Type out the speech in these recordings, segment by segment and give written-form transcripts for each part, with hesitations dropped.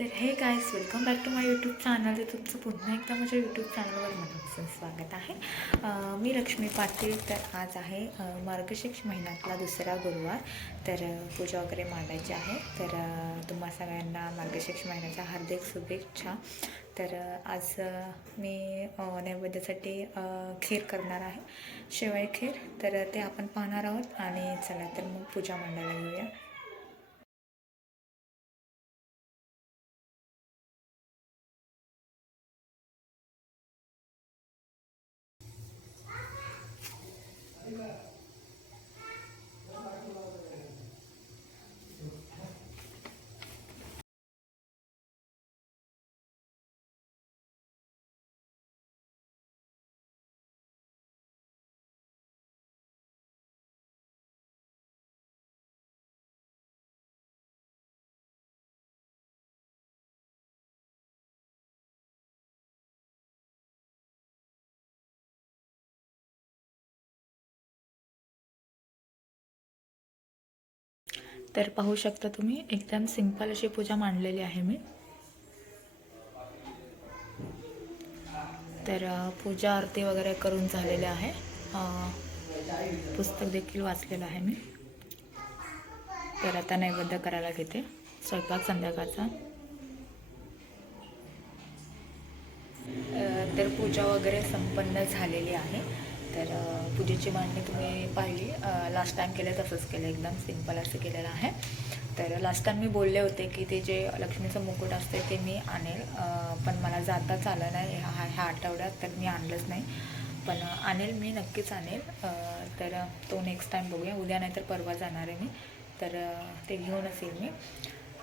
तर hey guys welcome back to my YouTube channel. तर तुमचं पुन्हा एकदा माझ्या यूट्यूब चॅनलवर मनापासून स्वागत आहे. मी लक्ष्मी पाटील. तर आज आहे मार्गशीर्ष महिन्यातला दुसरा गुरुवार. तर पूजा वगैरे मांडायची आहे. तर तुम्हा सगळ्यांना मार्गशीर्ष महिन्याच्या हार्दिक शुभेच्छा. तर आज मी नैवेद्यासाठी खीर करणार आहे, शेवई खीर. तर ते आपण पाहणार आहोत. आणि चला तर मग पूजा मांडायला घेऊया. तर पाहू शकता तुम्ही, एकदम सिंपल अशी पूजा मांडलेली आहे मी. तर पूजा आरती वगैरे करून झालेले आहे. पुस्तक देखील वाचलेलं आहे मी. तर आता नैवेद्य करायला घेते. स्वयंपाक संध्याकाळचा. तर पूजा वगैरे संपन्न झालेली आहे. तर पूजेची मांडणी तुम्ही पाहिली. लास्ट टाईम केलं तसंच केलं, एकदम सिंपल असं केलेलं आहे. तर लास्ट टाईम मी बोलले होते की ते जे लक्ष्मीचं मुकुट असते ते मी आणेल, पण मला जाताच आलं नाही ह्या आठवड्यात. तर मी आणलंच नाही, पण आणेल, मी नक्कीच आणेल. तर तो नेक्स्ट टाईम बघूया. उद्या नाही तर परवा जाणार आहे मी. तर ते घेऊनच येईल मी.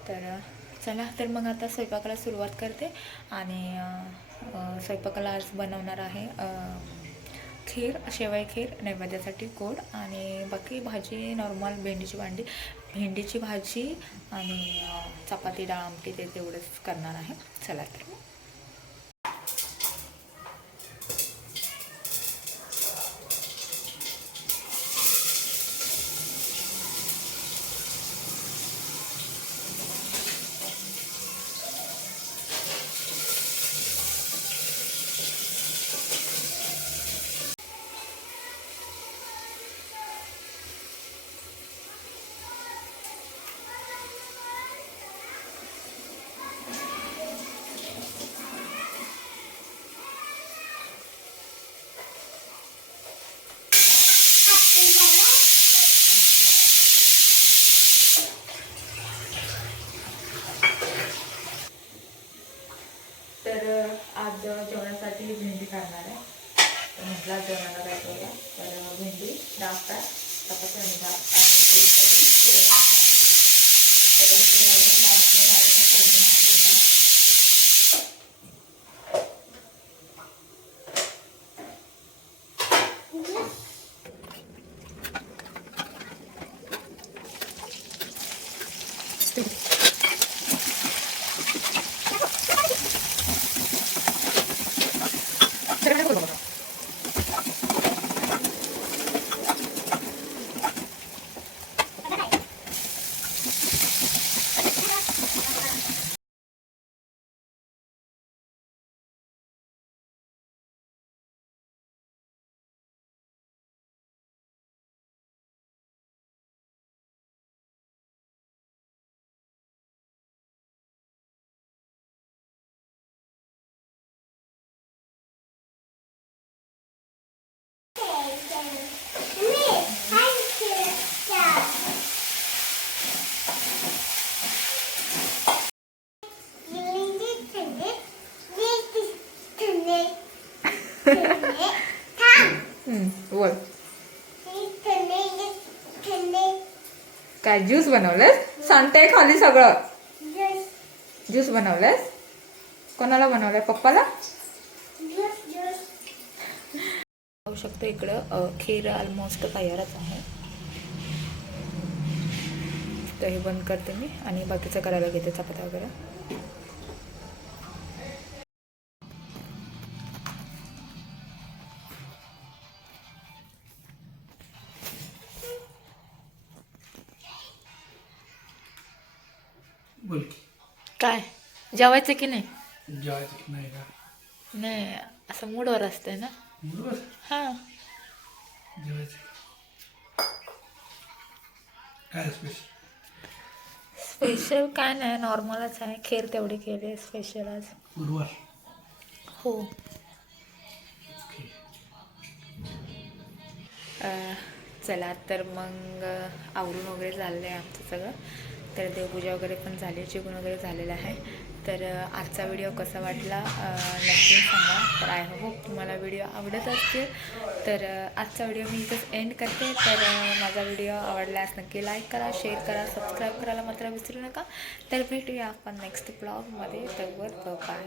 तर चला तर मग आता स्वयंपाकाला सुरुवात करते. आणि स्वयंपाकाला आज बनवणार आहे खीर, शेवई खीर नैवेद्यासाठी गोड. आणि बाकी भाजी नॉर्मल भेंडीची भाजी आणि चपाती, डाळ, आमटी ते तेवढंच करणार आहे. चला तर आज जेवणासाठी भेंडी काढणार आहे. म्हटलं जेवणाला काय करूया. तर भेंडी, डाळ फ्राय, चपाती आणि डाळ आणि बोल. काय ज्यूस बनवलंस? सांगते खाली सगळं. ज्यूस बनवलंस? कोणाला बनवलंय? पप्पाला? पाहू शकतो इकडं खीर ऑलमोस्ट तयारच आहे. तर हे बंद करते मी आणि बाकीचं करायला घेते, चपात्या वगैरे. बोल. काय जेवायचं की नाही? जेवायचं की नाही का? नाही, असं मूडवर असते ना. बरोबर. हां. जेवायचं. काय स्पेशल? स्पेशल काय नाही, नॉर्मलच आहे. खीर तेवढी केली आहे स्पेशल आज. गुरुवार. हो. ओके. चला तर मग आवरून वगैरे झालेलं आहे आमचं सगळं. तर देवपूजा वगैरे पण झाली, जेवण वगैरे झालेलं आहे. तर आजचा व्हिडिओ कसा वाटला नक्की सांगा. तर आय होप तुम्हाला व्हिडिओ आवडत असतील. तर आजचा व्हिडिओ मी इथंच एंड करते. तर माझा व्हिडिओ आवडल्यास नक्की लाईक करा, शेअर करा, सबस्क्राईब करायला मात्र विसरू नका. तर भेटूया आपण नेक्स्ट ब्लॉगमध्ये. तर बाय.